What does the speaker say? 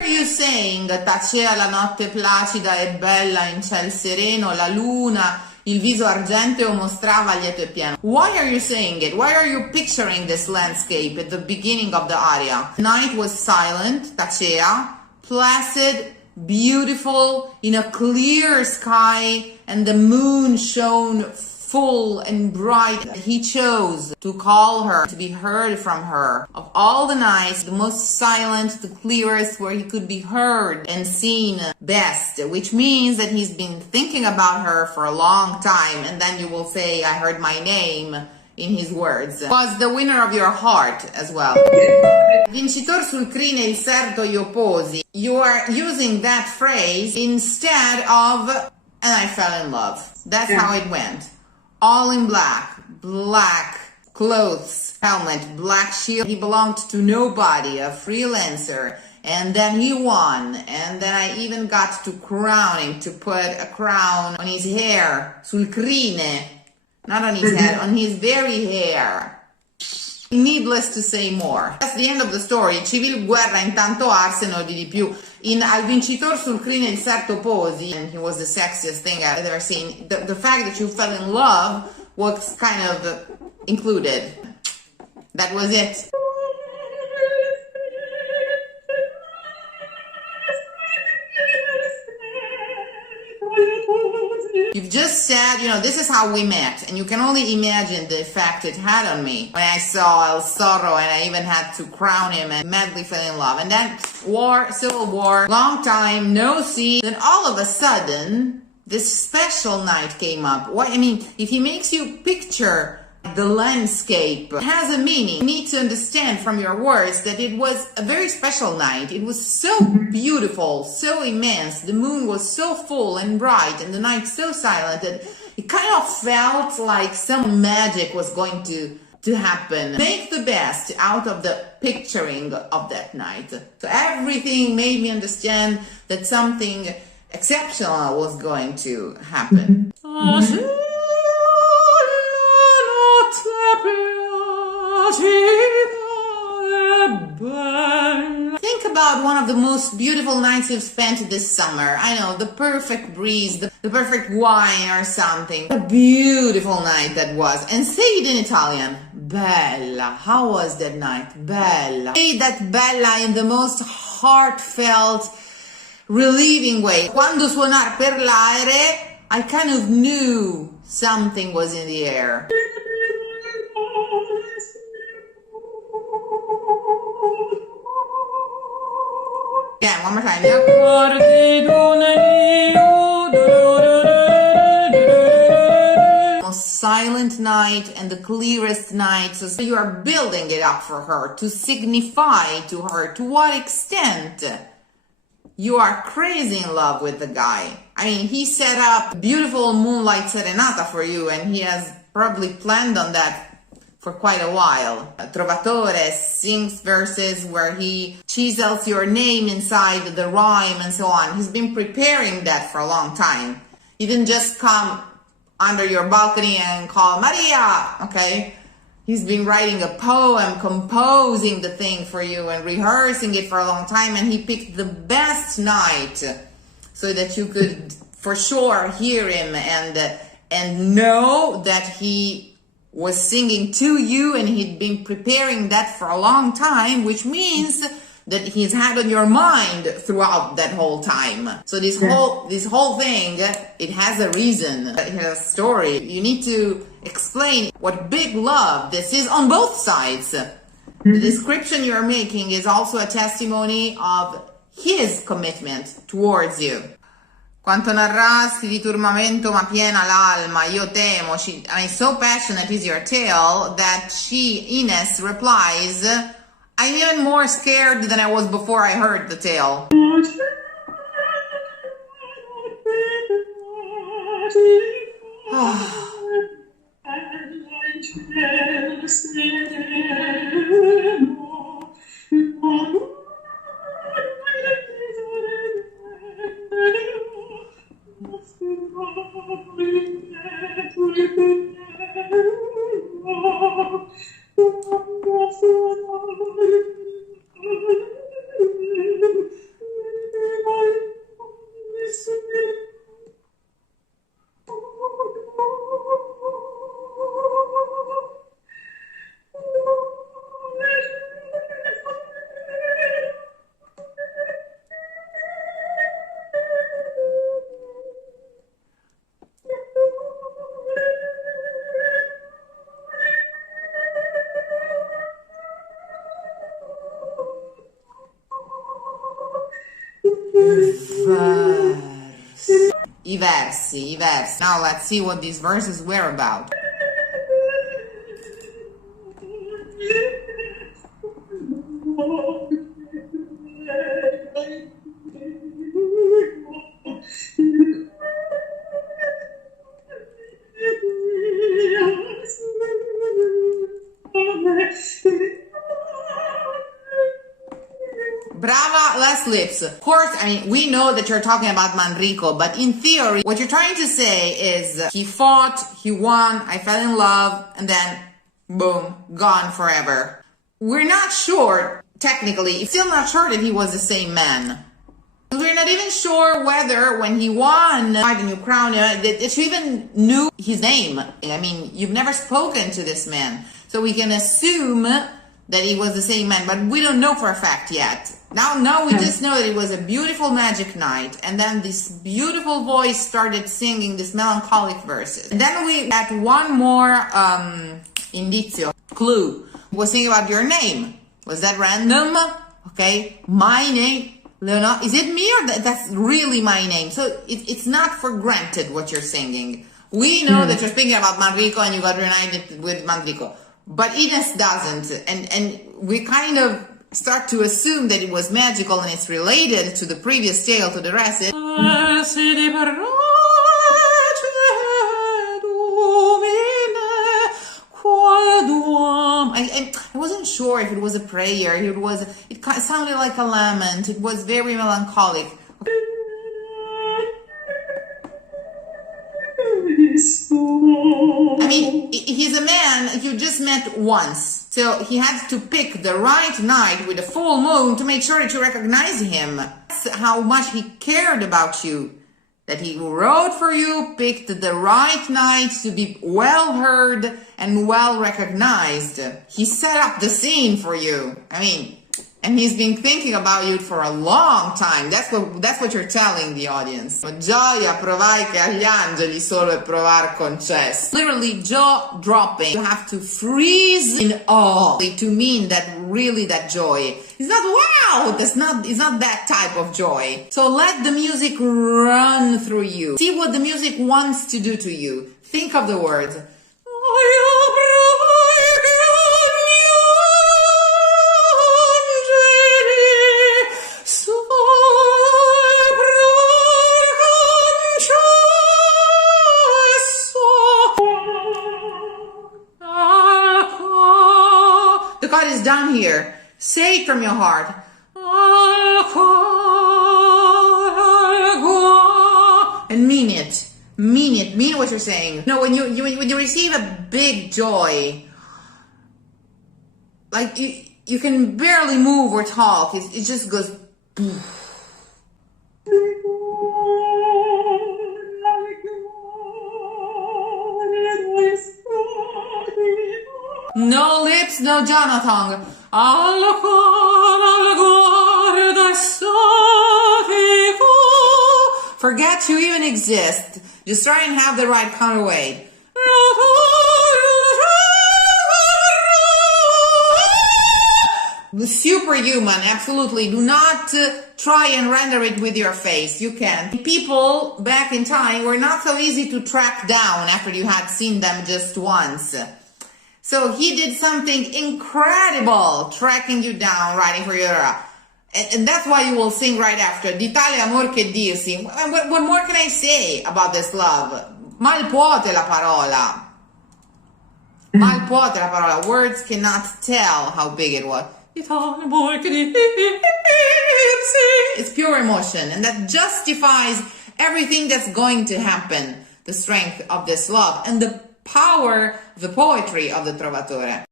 Are you saying Tacea la notte placida e bella in ciel sereno, la luna, il viso argenteo mostrava lieto e pieno? Why are you saying it? Why are you picturing this landscape at the beginning of the aria? Night was silent, Tacea, placid, beautiful, in a clear sky, and the moon shone full and bright. He chose to call her, to be heard from her. Of all the nights, the most silent, the clearest, where he could be heard and seen best, which means that he's been thinking about her for a long time, and then you will say, I heard my name in his words. Was the winner of your heart as well. Vincitor sul crine il certo io posi. You are using that phrase instead of, and I fell in love. That's how it went. All in black, black clothes, helmet, black shield. He belonged to nobody, a freelancer. And then he won. And then I even got to crown him, to put a crown on his hair, sul crine. Not on his head, on his very hair. Needless to say more. That's the end of the story. Civil guerra, intanto Arsenal di più. Al vincitor sul crine il certo posi, and he was the sexiest thing I've ever seen. The fact that you fell in love was kind of included. That was it. You've just said, this is how we met, and you can only imagine the effect it had on me when I saw El Zorro, and I even had to crown him and madly fell in love. And then civil war, long time, no see. Then all of a sudden, this special night came up. If he makes you picture the landscape, it has a meaning. You need to understand from your words that it was a very special night. It was so beautiful, so immense. The moon was so full and bright, and the night so silent that it kind of felt like some magic was going to happen. Make the best out of the picturing of that night. So everything made me understand that something exceptional was going to happen. Think about one of the most beautiful nights you've spent this summer. I know, the perfect breeze, the perfect wine or something. A beautiful night that was. And say it in Italian. Bella. How was that night? Bella. Say that bella in the most heartfelt, relieving way. Quando suonar per l'aere, I kind of knew something was in the air. Yeah, one more time. Most silent night and the clearest night. So you are building it up for her to signify to her to what extent you are crazy in love with the guy. He set up a beautiful moonlight serenata for you, and he has probably planned on that for quite a while. Trovatore sings verses where he chisels your name inside the rhyme and so on. He's been preparing that for a long time. He didn't just come under your balcony and call Maria, okay? He's been writing a poem, composing the thing for you and rehearsing it for a long time, and he picked the best night so that you could for sure hear him and know that he was singing to you, and he'd been preparing that for a long time, which means that he's had on your mind throughout that whole time. So this whole thing, it has a reason, it has a story. You need to explain what big love this is on both sides. The description you're making is also a testimony of his commitment towards you. Quanto narrasti di turbamento ma piena l'alma, io temo. So passionate is your tale that Ines replies, I'm even more scared than I was before I heard the tale. I versi, i versi. Now let's see what these verses were about. Brava, less lips. Of course, I mean, we know that you're talking about Manrico, but in theory, what you're trying to say is he fought, he won, I fell in love, and then, boom, gone forever. We're not sure, technically, still not sure that he was the same man. We're not even sure whether when he won the new crown, that you even knew his name. I mean, you've never spoken to this man. So we can assume that he was the same man, but we don't know for a fact yet. Now we just know that it was a beautiful magic night, and then this beautiful voice started singing this melancholic verses. And then we got one more indizio, clue. Was thinking about your name. Was that random? Okay, my name, Leonora. Is it me or that's really my name? So it's not for granted what you're singing. We know that you're speaking about Manrico and you got reunited with Manrico. But Ines doesn't, and we kind of start to assume that it was magical and it's related to the previous tale, to the rest. I wasn't sure if it was a prayer. It sounded like a lament. It was very melancholic. I mean, he's a man you just met once, so he had to pick the right night with a full moon to make sure that you recognize him. That's how much he cared about you, that he wrote for you, picked the right night to be well heard and well recognized. He set up the scene for you. I mean, and he's been thinking about you for a long time. That's what you're telling the audience. Gioia provai che agli angeli solo è provar concesso. Literally jaw dropping. You have to freeze in awe to mean that really that joy. It's not wow. It's not that type of joy. So let the music run through you. See what the music wants to do to you. Think of the words. The chord is down here. Say it from your heart. And mean it. Mean it. Mean what you're saying. No, when you receive a big joy, like you can barely move or talk. It just goes. No lips, no Jana tongue. Forget you even exist. Just try and have the right counterweight. Superhuman, absolutely. Do not try and render it with your face. You can. People back in time were not so easy to track down after you had seen them just once. So he did something incredible, tracking you down, writing for you. And that's why you will sing right after. Di tale amor che dirsi. What more can I say about this love? Mal puote la parola. Mal puote la parola. Words cannot tell how big it was. It's pure emotion, and that justifies everything that's going to happen. The strength of this love and the power, the poetry of the Trovatore.